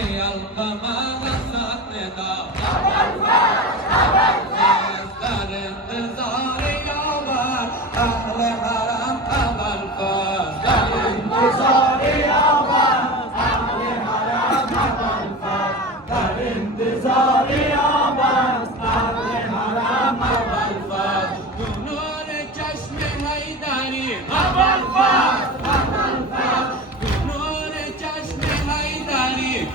القمر ساتنا در انتظار یابر اهل حرم اول فاز در انتظار یابر اهل حرم اول فاز در انتظار یابر اهل حرم اول فاز نور چشم حیدری اول فاز نور چشم حیدری